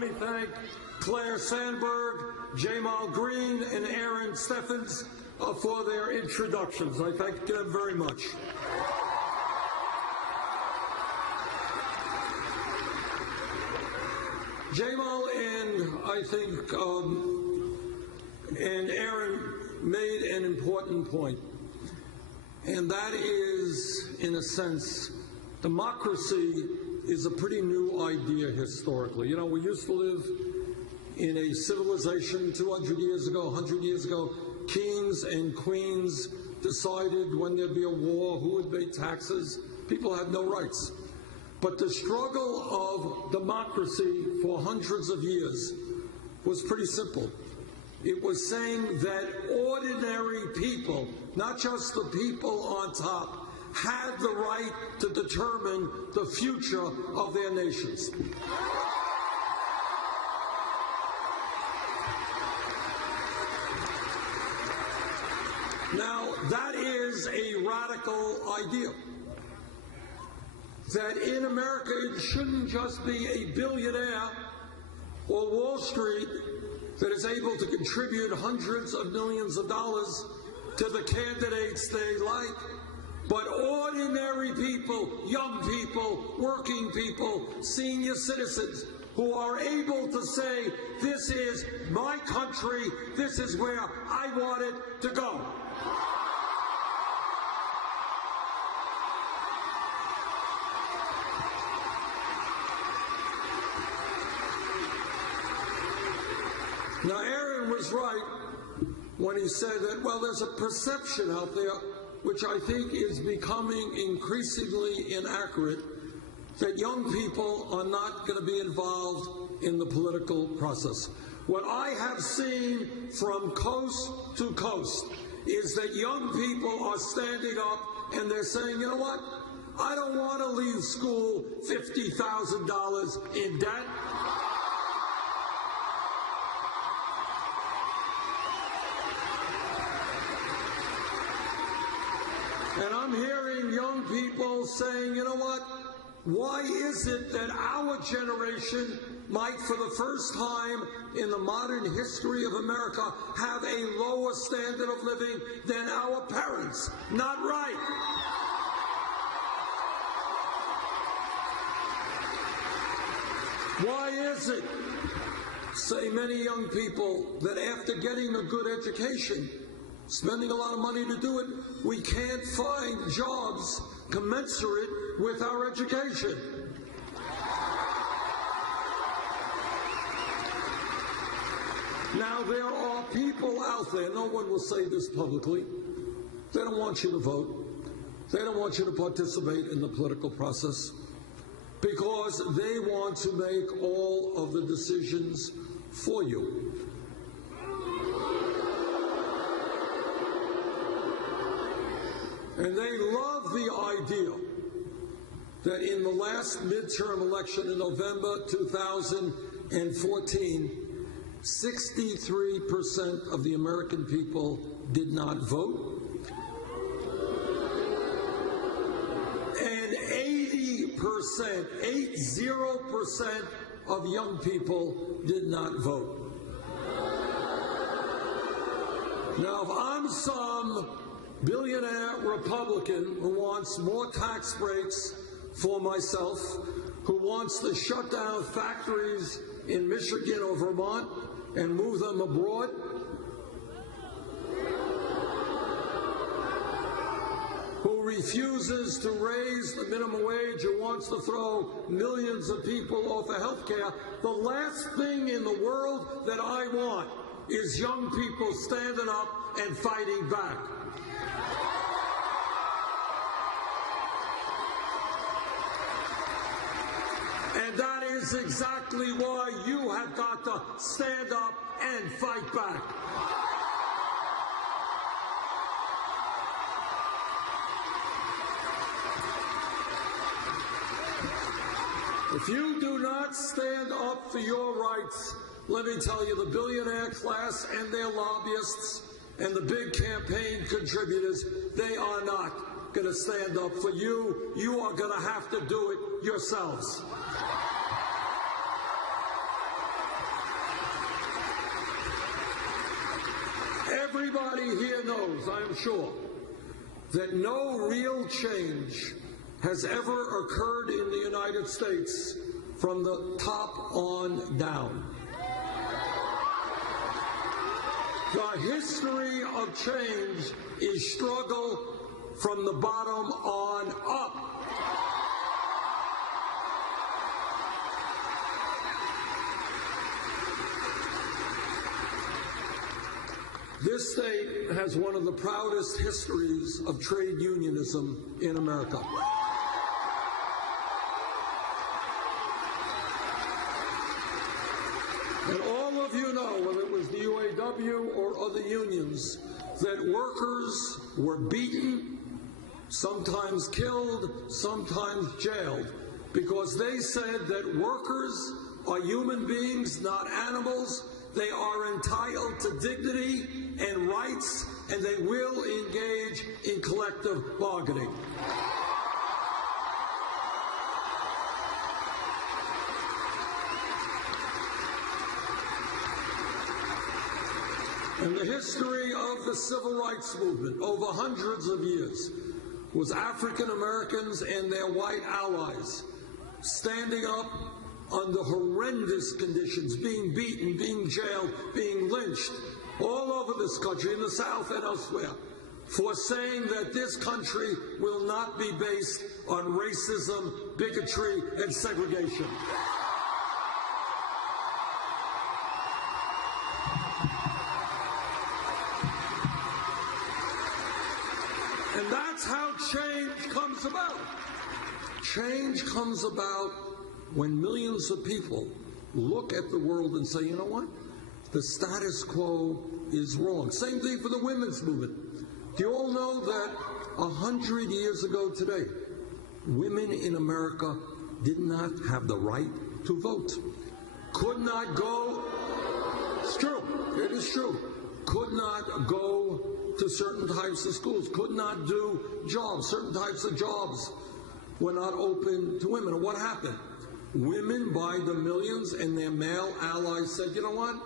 let me thank Claire Sandberg, Jamal Green, and Aaron Steffens for their introductions. I thank them very much. Jamal and I think and Aaron made an important point, and that is, in a sense, democracy is a pretty new idea historically. You know, we used to live in a civilization 200 years ago, 100 years ago. Kings and queens decided when there'd be a war, who would pay taxes. People had no rights. But the struggle of democracy for hundreds of years was pretty simple. It was saying that ordinary people, not just the people on top, had the right to determine the future of their nations. Now, that is a radical idea. That in America, it shouldn't just be a billionaire or Wall Street that is able to contribute hundreds of millions of dollars to the candidates they like, but ordinary people, young people, working people, senior citizens who are able to say, this is my country, this is where I want it to go. Now, Aaron was right when he said that, well, there's a perception out there, which I think is becoming increasingly inaccurate, that young people are not going to be involved in the political process. What I have seen from coast to coast is that young people are standing up and they're saying, you know what, I don't want to leave school $50,000 in debt. And I'm hearing young people saying, you know what, why is it that our generation might, for the first time in the modern history of America, have a lower standard of living than our parents? Not right. Why is it, say many young people, that after getting a good education, spending a lot of money to do it, we can't find jobs commensurate with our education? Now, there are people out there, no one will say this publicly, they don't want you to vote. They don't want you to participate in the political process because they want to make all of the decisions for you. And they love the idea that in the last midterm election in November 2014, 63% of the American people did not vote, and 80% of young people did not vote. Now, if I'm some billionaire Republican who wants more tax breaks for myself, who wants to shut down factories in Michigan or Vermont and move them abroad, who refuses to raise the minimum wage, who wants to throw millions of people off of health care, the last thing in the world that I want is young people standing up and fighting back. And that is exactly why you have got to stand up and fight back. If you do not stand up for your rights, let me tell you, the billionaire class and their lobbyists and the big campaign contributors, they are not going to stand up for you. You are going to have to do it yourselves. everybody here knows, I'm sure, that no real change has ever occurred in the United States from the top on down. The history of change is struggle from the bottom on up. This state has one of the proudest histories of trade unionism in America. And all of you know, whether it was the UAW or other unions, that workers were beaten, sometimes killed, sometimes jailed, because they said that workers are human beings, not animals. They are entitled to dignity and rights, and they will engage in collective bargaining. And the history of the civil rights movement over hundreds of years was African Americans and their white allies standing up under horrendous conditions, being beaten, being jailed, being lynched all over this country, in the South and elsewhere, for saying that this country will not be based on racism, bigotry, and segregation. And that's how change comes about. Change comes about when millions of people look at the world and say, you know what? The status quo is wrong. Same thing for the women's movement. Do you all know that 100 years ago today, women in America did not have the right to vote? Could not go, it's true, it is true, could not go to certain types of schools, could not do jobs, certain types of jobs were not open to women. And what happened? Women by the millions and their male allies said, you know what?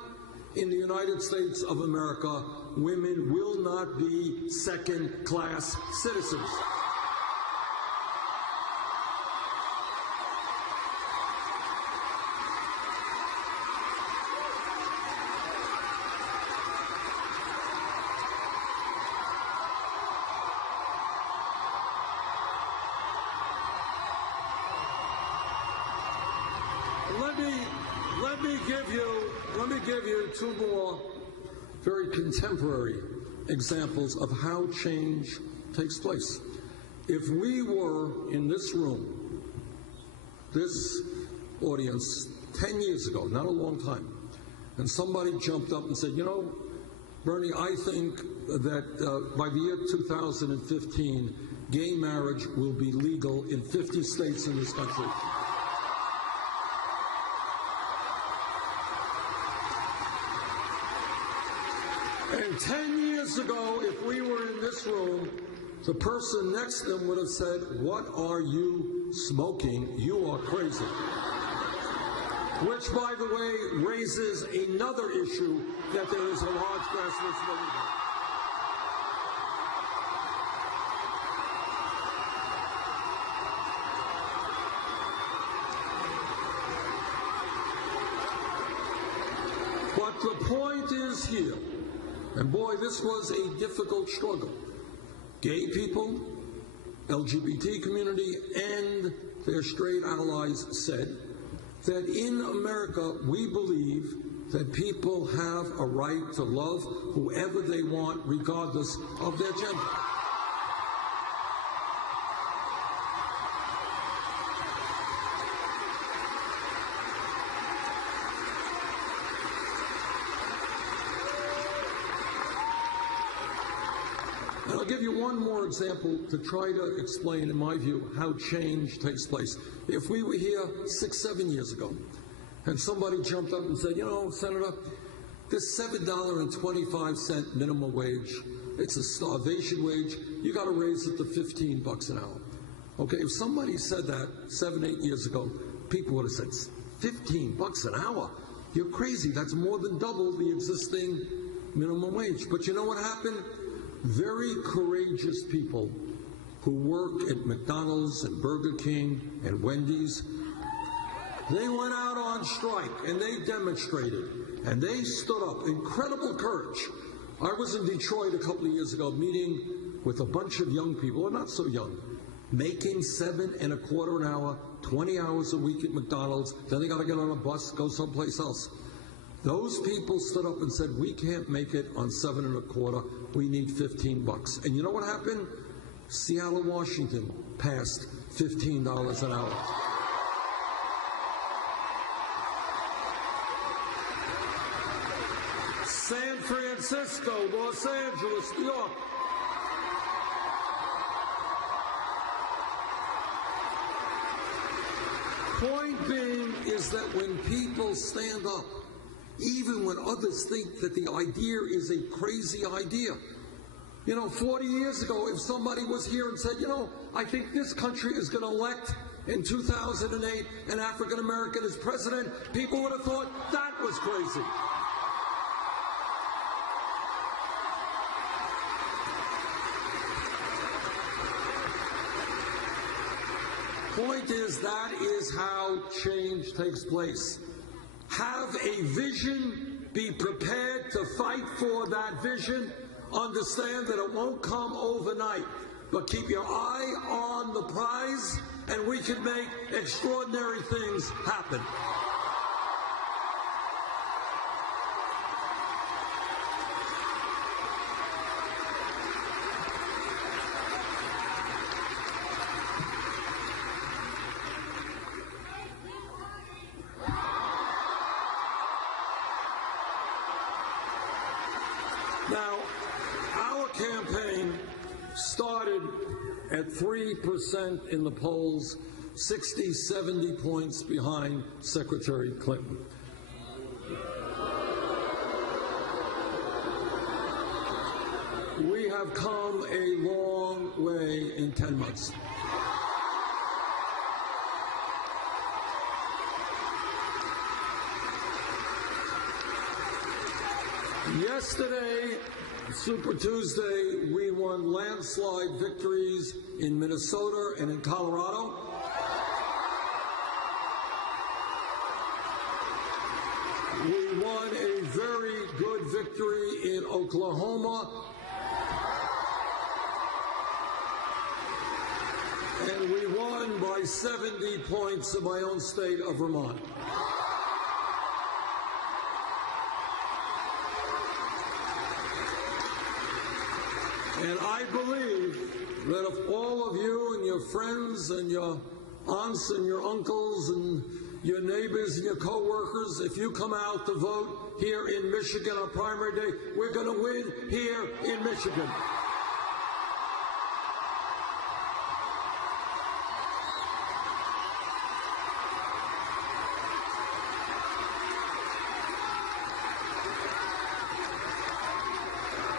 In the United States of America, women will not be second-class citizens. Let me give you two more very contemporary examples of how change takes place. If we were in this room, this audience, 10 years ago, not a long time, and somebody jumped up and said, you know, Bernie, I think that by the year 2015, gay marriage will be legal in 50 states in this country. And 10 years ago, if we were in this room, the person next to them would have said, what are you smoking? You are crazy. Which, by the way, raises another issue that there is a large grassroots movement. But the point is here, and boy, this was a difficult struggle. Gay people, LGBT community, and their straight allies said that in America we believe that people have a right to love whoever they want, regardless of their gender. And I'll give you one more example to try to explain, in my view, how change takes place. If we were here 6, 7 years ago, and somebody jumped up and said, you know, Senator, this $7.25 minimum wage, it's a starvation wage, you got to raise it to $15 an hour. Okay, if somebody said that 7, 8 years ago, people would have said, $15 an hour? You're crazy, that's more than double the existing minimum wage. But you know what happened? Very courageous people who work at McDonald's and Burger King and Wendy's, they went out on strike and they demonstrated and they stood up. Incredible courage. I was in Detroit a couple of years ago meeting with a bunch of young people, or not so young, making $7.25 an hour, 20 hours a week at McDonald's. Then they got to get on a bus, go someplace else. Those people stood up and said, we can't make it on $7.25. We need $15. And you know what happened? Seattle, Washington passed $15 an hour. San Francisco, Los Angeles, New York. Point being is that when people stand up, even when others think that the idea is a crazy idea. You know, 40 years ago, if somebody was here and said, you know, I think this country is going to elect in 2008 an African American as president, people would have thought that was crazy. Point is, that is how change takes place. Have a vision, be prepared to fight for that vision, understand that it won't come overnight, but keep your eye on the prize and we can make extraordinary things happen. Now, our campaign started at 3% in the polls, 60, 70 points behind Secretary Clinton. We have come a long way in 10 months. Yesterday, Super Tuesday, we won landslide victories in Minnesota and in Colorado. We won a very good victory in Oklahoma. And we won by 70 points in my own state of Vermont. And I believe that if all of you and your friends and your aunts and your uncles and your neighbors and your co-workers, if you come out to vote here in Michigan on primary day, we're going to win here in Michigan.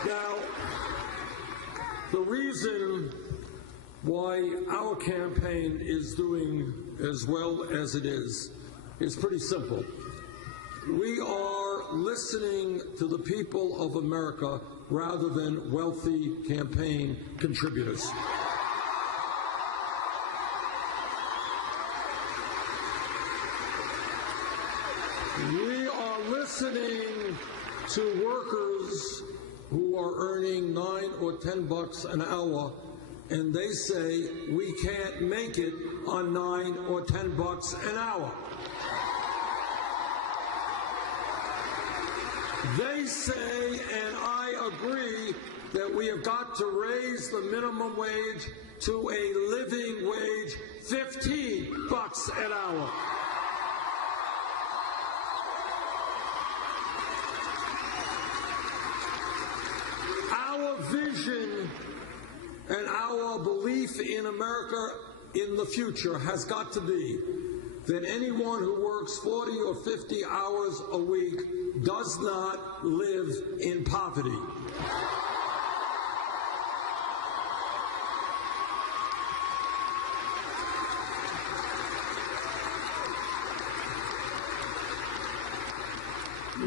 Now, the reason why our campaign is doing as well as it is pretty simple. We are listening to the people of America rather than wealthy campaign contributors. We are listening to workers who are earning $9 or $10 an hour, and they say we can't make it on $9 or $10 an hour. They say, and I agree, that we have got to raise the minimum wage to a living wage, $15 an hour. Our vision and our belief in America in the future has got to be that anyone who works 40 or 50 hours a week does not live in poverty.